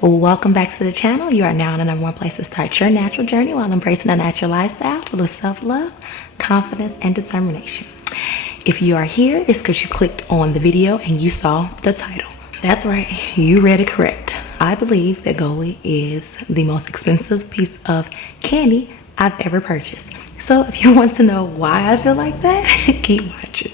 Welcome back to the channel. You are now in the #1 place to start your natural journey while embracing a natural lifestyle full of self-love, confidence, and determination. If you are here, it's because you clicked on the video and you saw the title. That's right, you read it correct. I believe that Goli is the most expensive piece of candy I've ever purchased. So if you want to know why I feel like that, keep watching.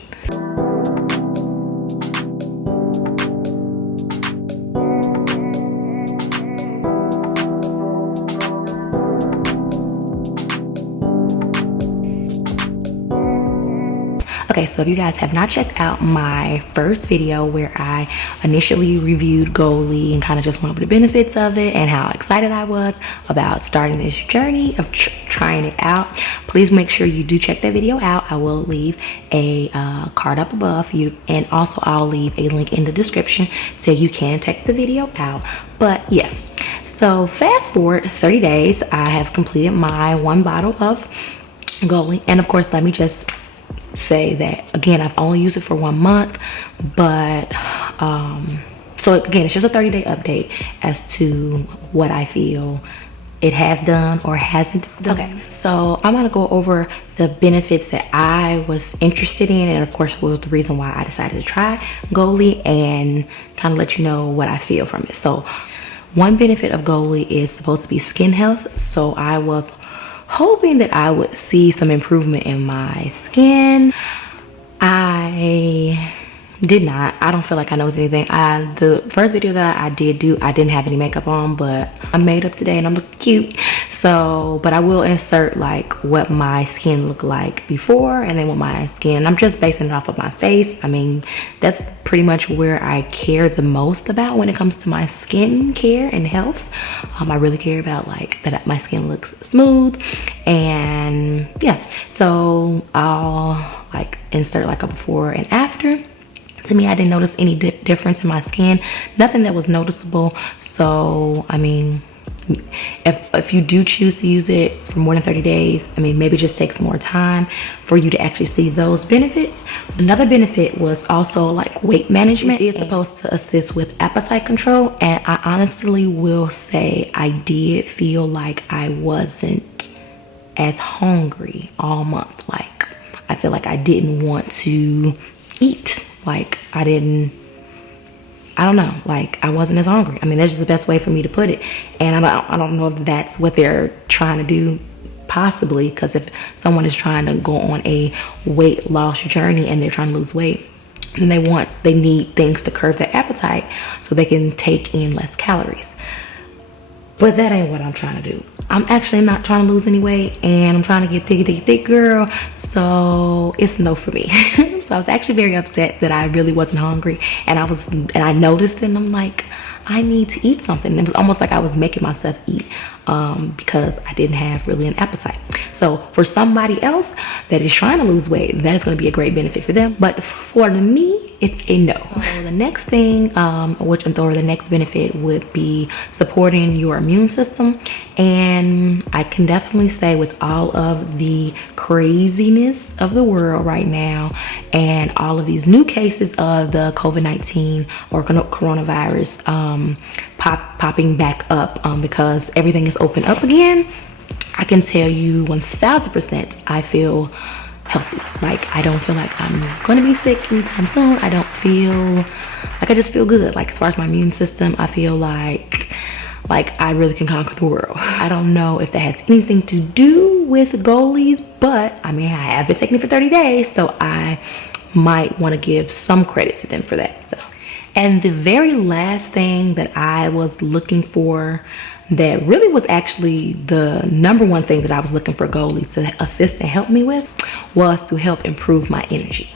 Okay, so if you guys have not checked out my first video where I initially reviewed Goli and kind of just went over the benefits of it and how excited I was about starting this journey of trying it out, please make sure you do check that video out. I will leave a card up above you, and also I'll leave a link in the description so you can check the video out. But yeah, so fast forward 30 days, I have completed my 1 bottle of Goli, and of course, let me just say that again, I've only used it for 1 month, but so again, it's just a 30-day update as to what I feel it has done or hasn't done. Okay, so I'm gonna go over the benefits that I was interested in, and of course was the reason why I decided to try Goli, and kind of let you know what I feel from it. So one benefit of Goli is supposed to be skin health, so I was hoping that I would see some improvement in my skin. I did not. I don't feel like I noticed anything. The first video that I did do, I didn't have any makeup on, but I'm made up today and I'm looking cute. So, but I will insert like what my skin looked like before and then what my skin, I'm just basing it off of my face. I mean, that's pretty much where I care the most about when it comes to my skin care and health. I really care about like that my skin looks smooth, and yeah, so I'll like insert like a before and after. To me, I didn't notice any difference in my skin, nothing that was noticeable. So I mean, if you do choose to use it for more than 30 days, I mean, maybe it just takes more time for you to actually see those benefits. Another benefit was also like weight management. It is supposed to assist with appetite control, and I honestly will say I did feel like I wasn't as hungry all month. Like, I feel like I didn't want to eat. Like, I don't know, like I wasn't as hungry. I mean, that's just the best way for me to put it. And I don't know if that's what they're trying to do, possibly, because if someone is trying to go on a weight loss journey and they're trying to lose weight, then they need things to curb their appetite so they can take in less calories. But that ain't what I'm trying to do. I'm actually not trying to lose any weight, and I'm trying to get thick, girl. So it's no for me. So I was actually very upset that I really wasn't hungry, and I noticed it, and I'm like, I need to eat something. It was almost like I was making myself eat because I didn't have really an appetite. So for somebody else that is trying to lose weight, that's going to be a great benefit for them. But for me, it's a no. So the next thing, the next benefit would be supporting your immune system. And I can definitely say, with all of the craziness of the world right now and all of these new cases of the COVID-19 or coronavirus popping back up because everything is open up again, I can tell you 1000% I feel healthy. Like, I don't feel like I'm going to be sick anytime soon. I don't feel like, I just feel good. Like, as far as my immune system, I feel like I really can conquer the world. I don't know if that has anything to do with Goli's, but I mean, I have been taking it for 30 days, so I might want to give some credit to them for that. So, and the very last thing that I was looking for, that really was actually the #1 thing that I was looking for Goli to assist and help me with, was to help improve my energy.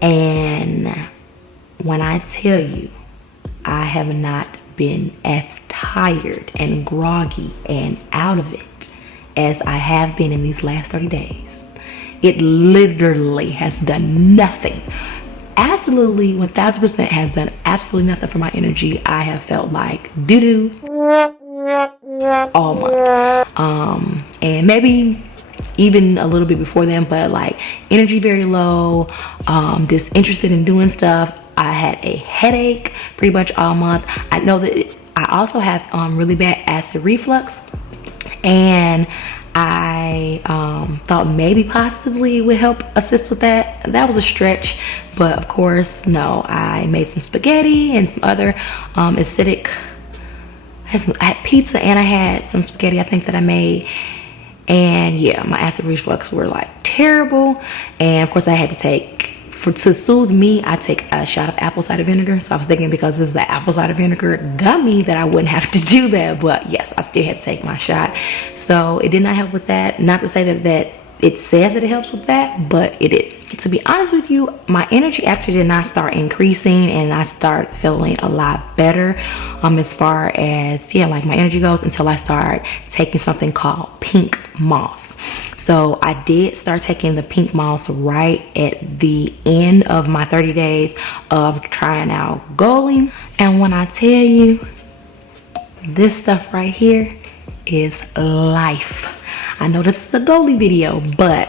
And when I tell you, I have not been as tired and groggy and out of it as I have been in these last 30 days. It literally has done nothing. Absolutely 1000% has done absolutely nothing for my energy. I have felt like doo-doo all month. And maybe even a little bit before then, but like energy very low, disinterested in doing stuff. I had a headache pretty much all month. I know that I also have really bad acid reflux, and I thought maybe possibly it would help assist with that. That was a stretch, but of course, no. I made some spaghetti and some other acidic. I had pizza and I had some spaghetti, I think, that I made. And yeah, my acid reflux were like terrible. And of course, I had to take, to soothe me, I take a shot of apple cider vinegar. So I was thinking, because this is an apple cider vinegar gummy, that I wouldn't have to do that. But yes, I still had to take my shot. So it did not help with that. Not to say that it says that it helps with that, but it did. To be honest with you, my energy actually did not start increasing, and I started feeling a lot better as far as, yeah, like my energy goes, until I started taking something called pink moss. So I did start taking the pink moss right at the end of my 30 days of trying out Goli. And when I tell you, this stuff right here is life. I know this is a Goli video, but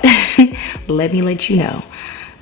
let me let you know,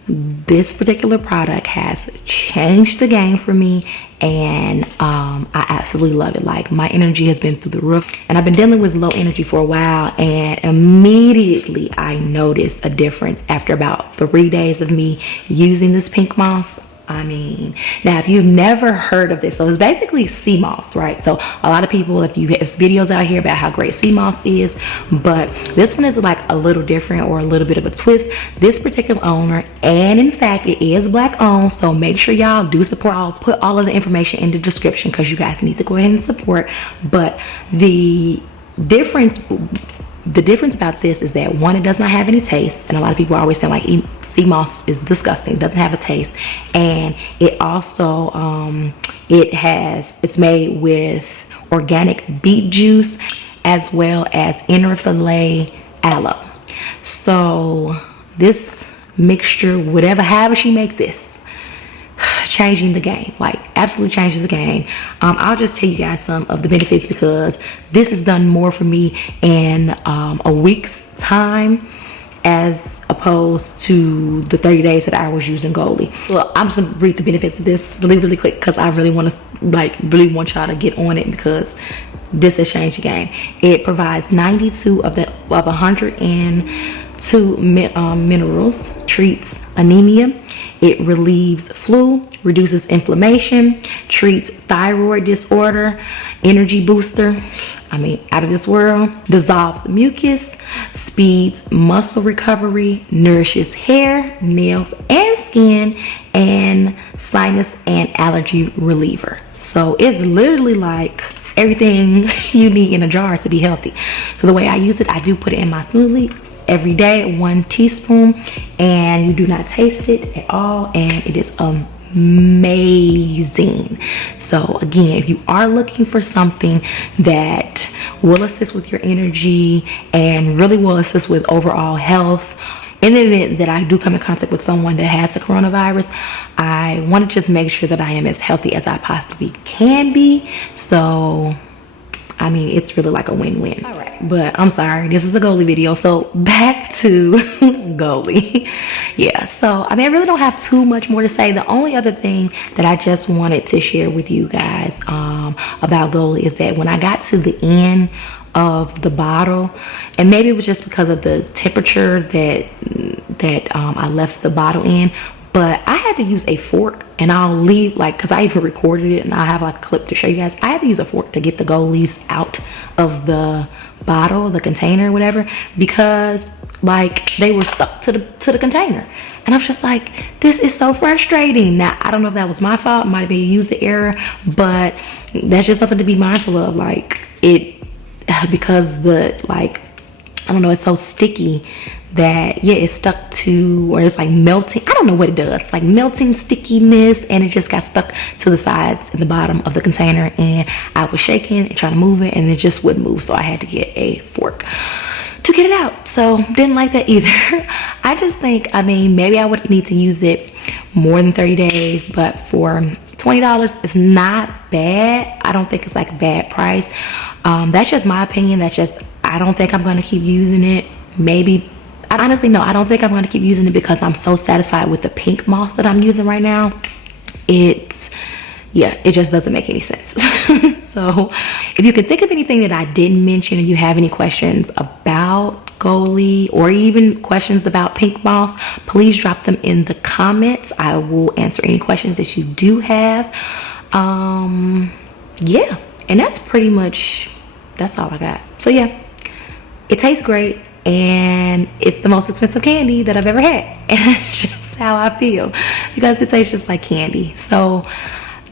this particular product has changed the game for me, and I absolutely love it. Like, my energy has been through the roof, and I've been dealing with low energy for a while, and immediately I noticed a difference after about 3 days of me using this pink moss. I mean, now if you've never heard of this, so it's basically sea moss, right? So a lot of people, if you have videos out here about how great sea moss is, but this one is like a little different, or a little bit of a twist. This particular owner, and in fact it is Black owned, so make sure y'all do support. I'll put all of the information in the description, because you guys need to go ahead and support. But the difference about this is that, one, it does not have any taste, and a lot of people are always saying like sea moss is disgusting, it doesn't have a taste. And it also it's made with organic beet juice, as well as inner filet aloe. So this mixture, however she make this, changing the game, like absolutely changes the game. I'll just tell you guys some of the benefits, because this has done more for me in a week's time, as opposed to the 30 days that I was using Goli. Well, I'm just gonna read the benefits of this really quick, because I really want y'all to get on it, because this has changed the game. It provides 92 of 102 minerals, treats anemia, it relieves flu, reduces inflammation, treats thyroid disorder, energy booster, I mean, out of this world, dissolves mucus, speeds muscle recovery, nourishes hair, nails, and skin, and sinus and allergy reliever. So it's literally like everything you need in a jar to be healthy. So the way I use it, I do put it in my smoothie every day, 1 teaspoon, and you do not taste it at all, and it is amazing. So again, if you are looking for something that will assist with your energy and really will assist with overall health, in the event that I do come in contact with someone that has the coronavirus, I want to just make sure that I am as healthy as I possibly can be. So I mean, it's really like a win-win. All right, but I'm sorry, this is a Goli video, so back to Goli. Yeah, so I mean, I really don't have too much more to say. The only other thing that I just wanted to share with you guys about Goli is that when I got to the end of the bottle, and maybe it was just because of the temperature that I left the bottle in, but I had to use a fork, and I'll leave, like, because I even recorded it, and I have like a clip to show you guys. I had to use a fork to get the Golis out of the bottle, the container, whatever, because like they were stuck to the container. And I'm just like, this is so frustrating. Now, I don't know if that was my fault, it might have been a user error, but that's just something to be mindful of. Like, because I don't know, it's so sticky that, yeah, it's stuck to, or it's like melting. I don't know what it does, like melting stickiness, and it just got stuck to the sides and the bottom of the container, and I was shaking and trying to move it, and it just wouldn't move. So I had to get a fork to get it out. So didn't like that either. I just think, I mean, maybe I would need to use it more than 30 days, but for $20, it's not bad. I don't think it's like a bad price. That's just my opinion. I don't think I'm going to keep using it. Maybe, honestly, no, I don't think I'm going to keep using it, because I'm so satisfied with the pink moss that I'm using right now. It just doesn't make any sense. So if you can think of anything that I didn't mention and you have any questions about Goli or even questions about pink moss, please drop them in the comments. I will answer any questions that you do have. Yeah, and that's all I got. So yeah, it tastes great and it's the most expensive candy that I've ever had, and that's just how I feel because it tastes just like candy. So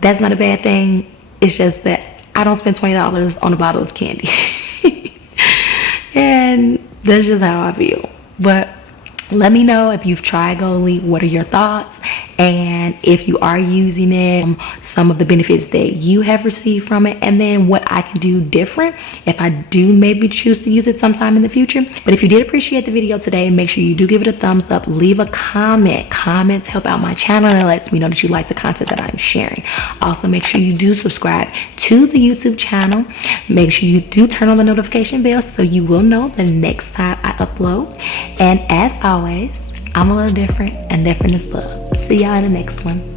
that's not a bad thing. It's just that I don't spend $20 on a bottle of candy. And that's just how I feel. But let me know if you've tried Goli. What are your thoughts? And if you are using it, some of the benefits that you have received from it, and then what I can do different if I do maybe choose to use it sometime in the future. But if you did appreciate the video today, make sure you do give it a thumbs up, leave a comment. Comments help out my channel and it lets me know that you like the content that I'm sharing. Also, make sure you do subscribe to the YouTube channel. Make sure you do turn on the notification bell so you will know the next time I upload. And as always, I'm a little different, and different is love. See y'all in the next one.